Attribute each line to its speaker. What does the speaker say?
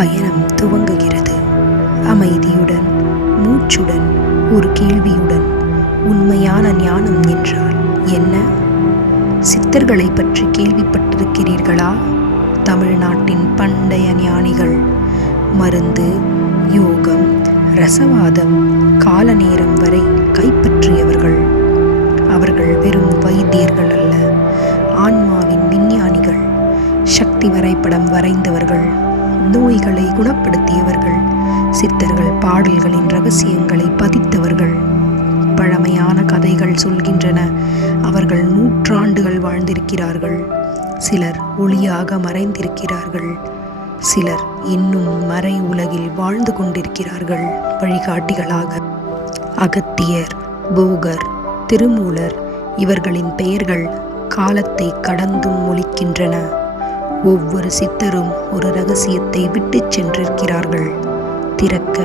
Speaker 1: பயணம் துவங்குகிறது. அமைதியுடன் மூச்சுடன் ஒரு கேள்வியுடன் உண்மையான ஞானம் என்றால் என்ன? சித்தர்களை பற்றி கேள்விப்பட்டிருக்கிறீர்களா? தமிழ்நாட்டின் பண்டைய ஞானிகள் மருந்து யோகம் ரசவாதம் கால நேரம் வரை கைப்பற்றியவர்கள். அவர்கள் வெறும் வைத்தியர்கள் அல்ல ஆன்மாவின் விஞ்ஞானிகள் சக்தி வரைபடம் வரைந்தவர்கள். நோய்களை குணப்படுத்தியவர்கள் சித்தர்கள் பாடல்களின் ரகசியங்களை பதித்தவர்கள். பழமையான கதைகள் சொல்கின்றன. அவர்கள் நூற்றாண்டுகள் வாழ்ந்திருக்கிறார்கள். சிலர் ஒளியாக மறைந்திருக்கிறார்கள். சிலர் இன்னும் மறை உலகில் வாழ்ந்து கொண்டிருக்கிறார்கள். வழிகாட்டிகளாக அகத்தியர் போகர் திருமூலர் இவர்களின் பெயர்கள் காலத்தை கடந்தும் ஒழிக்கின்றன ஒவ்வொரு சித்தரும் ஒரு ரகசியத்தை விட்டுச் சென்றிருக்கிறார்கள். திறக்க